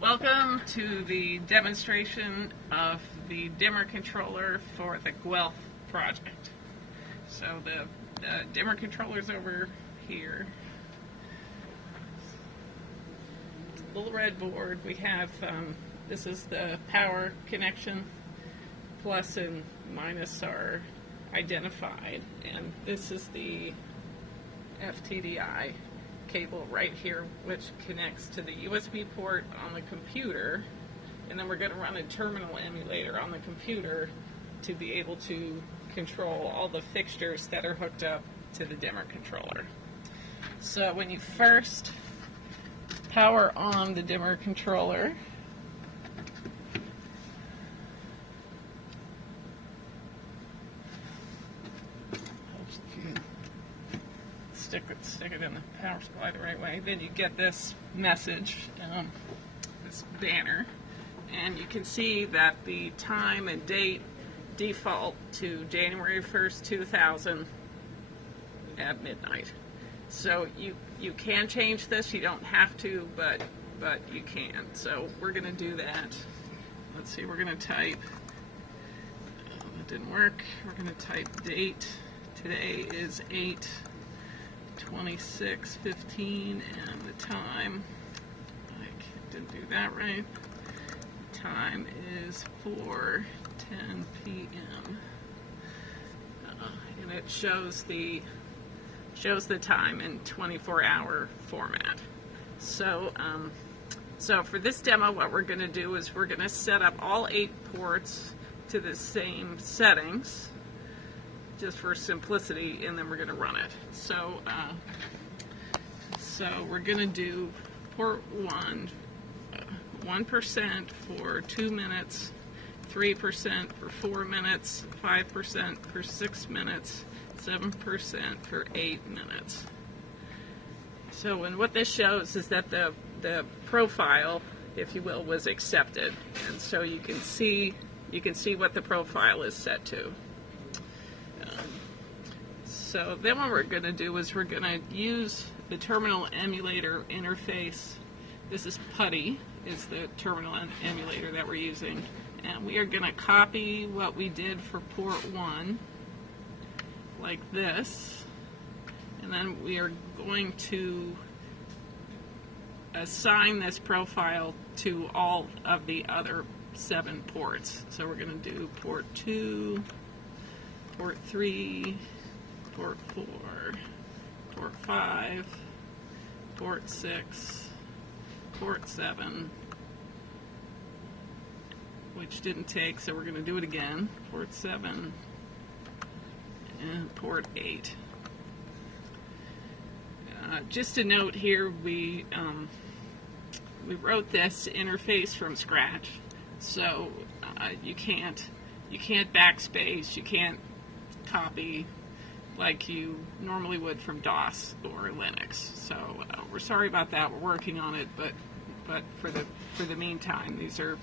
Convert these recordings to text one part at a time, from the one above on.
Welcome to the demonstration of the dimmer controller for the Guelph project. So the dimmer controller's over here. Little red board. We have this is the power connection. Plus and minus are identified, and this is the FTDI cable right here, which connects to the USB port on the computer, and then we're going to run a terminal emulator on the computer to be able to control all the fixtures that are hooked up to the dimmer controller. So when you first power on the dimmer controller, stick it in the power supply the right way, then you get this message, this banner, and you can see that the time and date default to January 1st, 2000 at midnight. So you can change this, you don't have to, but you can. So we're going to do that. Let's see, we're going to type, that didn't work, we're going to type date. Today is 8/26/15, and the time, I didn't do that right, time is 4:10 p.m. And it shows the time in 24-hour format. So so for this demo, what we're going to do is we're going to set up all 8 ports to the same settings, just for simplicity, and then we're going to run it. So we're going to do port 1, 1% for 2 minutes, 3% for 4 minutes, 5% for 6 minutes, 7% for 8 minutes. So, and what this shows is that the profile, if you will, was accepted, and so you can see what the profile is set to. So then what we're going to do is we're going to use the terminal emulator interface. This is PuTTY, is the terminal emulator that we're using. And we are going to copy what we did for port 1, like this. And then we are going to assign this profile to all of the other 7 ports. So we're going to do port 2, port 3, port 4, port 5, port 6, port 7, which didn't take, so we're going to do it again, port 7, and port 8. Just a note here, we wrote this interface from scratch, so you can't backspace, you can't copy like you normally would from DOS or Linux. So we're sorry about that. We're working on it, but for the meantime, these are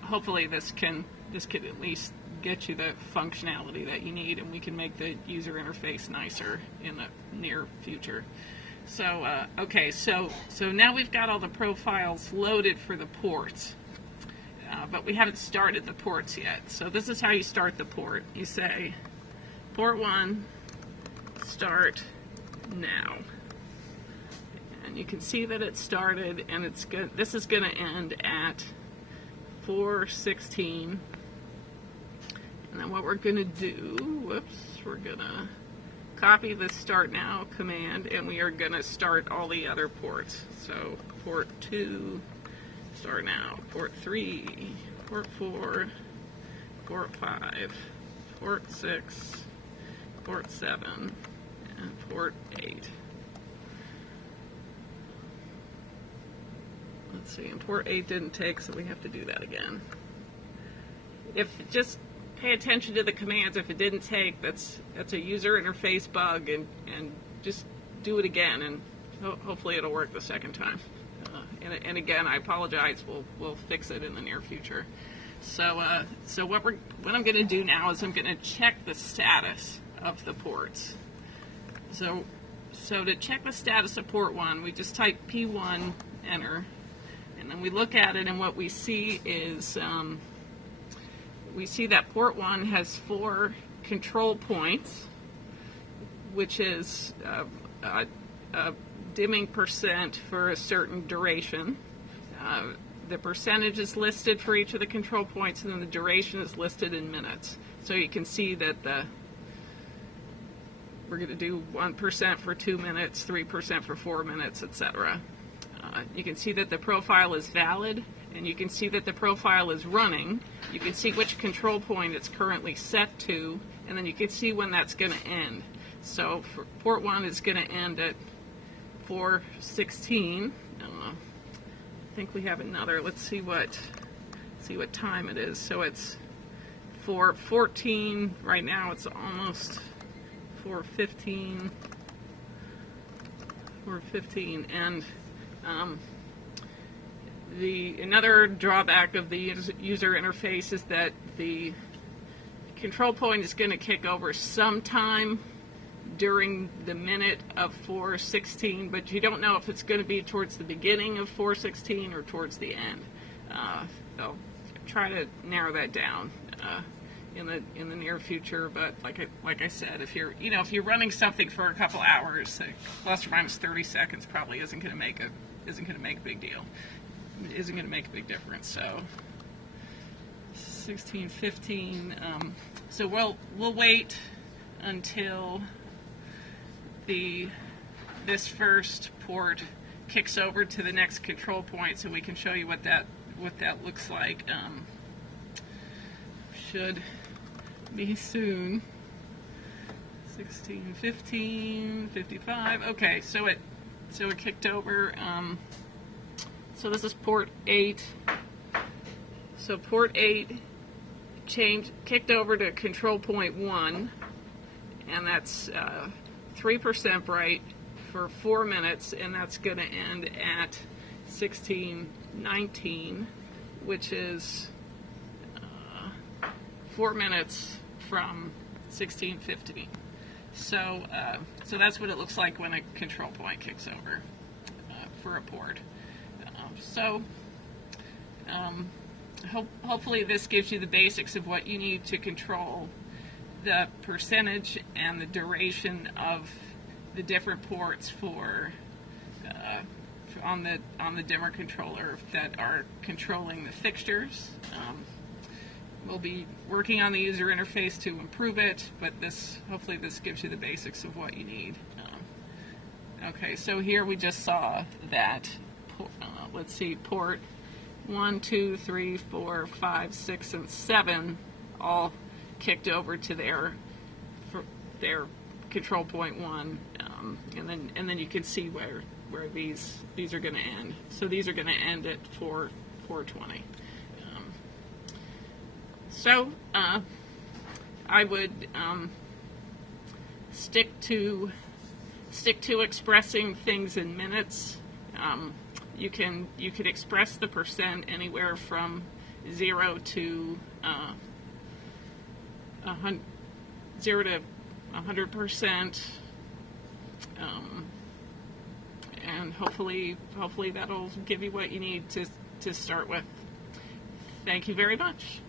hopefully this can at least get you the functionality that you need, and we can make the user interface nicer in the near future. So okay, so now we've got all the profiles loaded for the ports, but we haven't started the ports yet. So this is how you start the port. You say port 1, start now. And you can see that it started, and it's good. This is going to end at 4:16. And then what we're going to do, we're going to copy the start now command, and we are going to start all the other ports. So port 2, start now. Port 3, port 4, port 5, port 6, port 7, and port 8. Let's see, and port 8 didn't take, so we have to do that again. Just pay attention to the commands. If it didn't take, that's a user interface bug, and just do it again, and hopefully it'll work the second time. And again, I apologize. We'll fix it in the near future. So what I'm going to do now is I'm going to check the status of the ports. So to check the status of port 1, we just type P1, enter, And then we look at it, and what we see is we see that port 1 has 4 control points, which is a dimming percent for a certain duration. The percentage is listed for each of the control points, and then the duration is listed in minutes. So you can see that we're going to do 1% for 2 minutes, 3% for 4 minutes, etc. You can see that the profile is valid, and you can see that the profile is running. You can see which control point it's currently set to, and then you can see when that's going to end. So for port 1 is going to end at 4:16. I think we have another. Let's see what time it is. So it's 4:14 right now. It's almost 4:15. 4:15, and another drawback of the user interface is that the control point is going to kick over sometime during the minute of 4:16, but you don't know if it's going to be towards the beginning of 4:16 or towards the end. They'll try to narrow that down in the near future, but like I said, if you're running something for a couple hours, plus or minus 30 seconds probably isn't going to make a big deal. It isn't going to make a big difference. So 16:15. So we'll wait until this first port kicks over to the next control point, so we can show you what that looks like. Should be soon. 16:15, 55. Okay, so it kicked over. So this is port 8. So port 8 kicked over to control point 1, and that's 3% bright for 4 minutes, and that's going to end at 16:19, which is 4 minutes from 16:15. So that's what it looks like when a control point kicks over for a port. Hopefully this gives you the basics of what you need to control the percentage and the duration of the different ports on the dimmer controller that are controlling the fixtures. We'll be working on the user interface to improve it, but hopefully this gives you the basics of what you need. Okay, so here we just saw that, let's see, port 1, 2, 3, 4, 5, 6, and 7 all kicked over to their control point 1, and then you can see where these are going to end. So these are going to end at 4:20. So I would stick to expressing things in minutes. You could express the percent anywhere from 0 to 100%, and hopefully that'll give you what you need to start with. Thank you very much.